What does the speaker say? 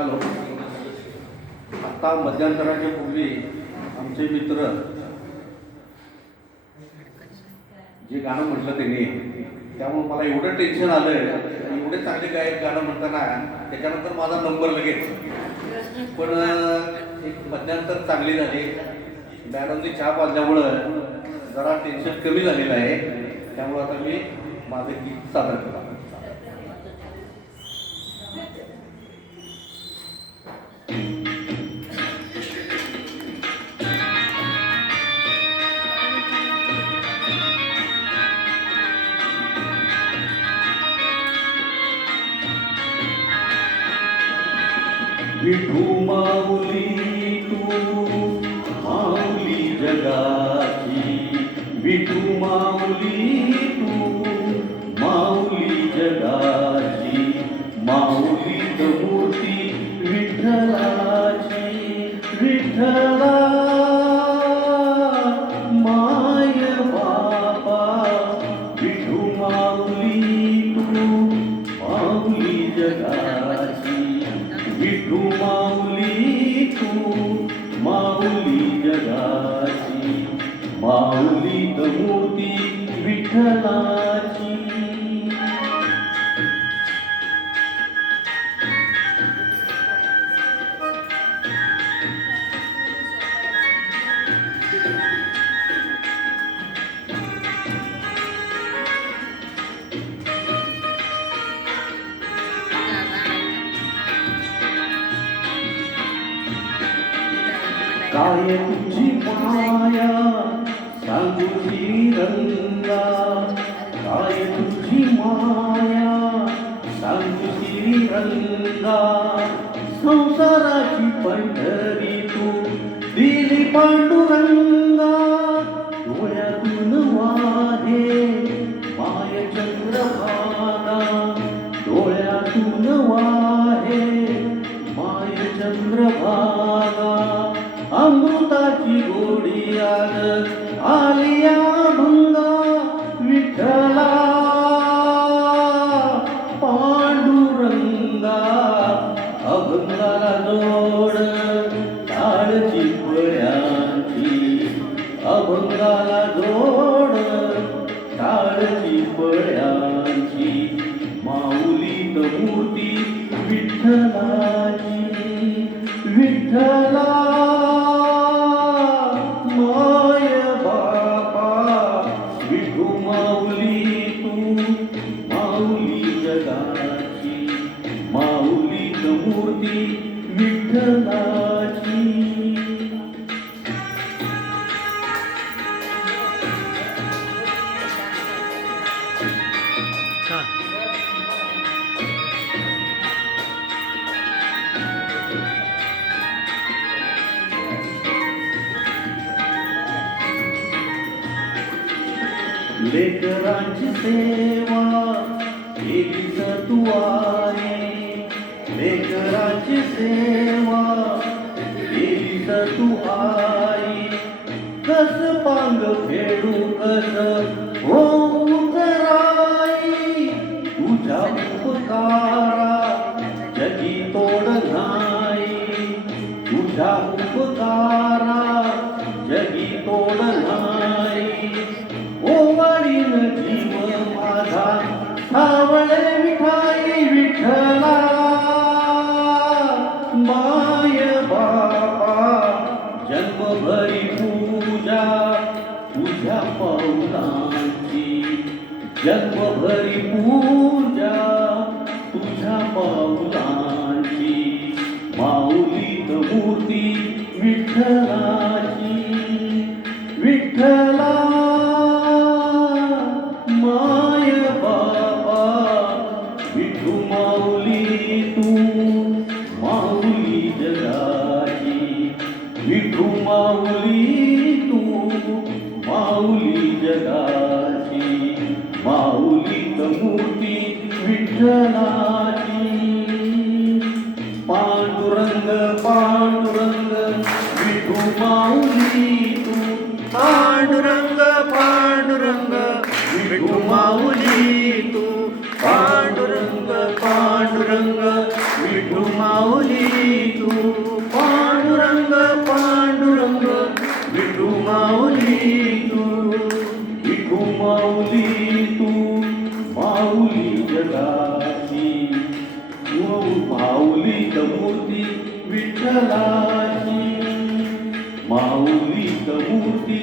Hello. आत्ता मध्यंतराच्या पूर्वी आमचे मित्र जे गाणं म्हटलं त्यांनी, त्यामुळे मला एवढं टेन्शन आलं, एवढे चांगले गायक गाणं म्हणताना त्याच्यानंतर माझा नंबर लगेच. पण एक मध्यंतर चांगली झाली, मॅडमनी चहा पाजल्यामुळं जरा टेन्शन कमी झालेलं आहे. त्यामुळं आता मी माझं गीत सादर केलं. विठू माऊली तू माऊली जगाची, विठू माऊली तू माऊली जगाची, माऊली मूर्ती विठ्ठलाची, विठ्ठला माय बापा, विठू माऊली तू माऊली जगाची, विठू माऊली तू माऊली जगाची, माऊली मूर्ती विठ्ठलाची. काय तुझी माया सांगू श्रीरंगा, काय तुझी माया सांगू श्रीरंगा, संसाराची पंढरी तू दिली पांडुरंगा, डोळ्यातून वाहे माय चंद्रभागा, डोळ्यातून वाहे माय चंद्रभागा, अमृताची गोडी आलिया भंगा, विठ्ठला पांडुरंगा, अभंगाला जोड टाळची पळ्यांची, अभंगाला जोड टाळची पळ्यांची, माऊलीत मूर्ती विठ्ठलाची, विठ्ठला मूर्ती विठ्ठलाची. लेकरांची सेवा केलीस तू आई, लेकरांची सेवा केलीस तू आई, कस पांग फेडू कस होऊ कराई, तुझ्या उपकारा जगी तोड नाही, तुझ्या उपकारा जगी तोड नाही, ओवाळीन जीव माझा सावळे विठाई, विठ्ठला माय बापा, जन्मभरी पूजा तुझ्या पाऊलांची, जन्मभरी पूजा तुझ्या पाऊलांची, माऊलीत मूर्ती विठ्ठलाची, विठ्ठला माय बाबा, विठू माऊली तू माऊली जगाची, विठू माऊली तू माऊली जगाची, माऊलीत मूर्ती विठ्ठलाची, पांडुरंग पांडुरंग विठू माऊली तू, पांडुरंग पांडुरंग विठू माऊली तू, पांडुरंग पांडुरंग विठू माऊली माऊली जगाची माऊली मूर्ती विठ्ठलाची माऊली मूर्ती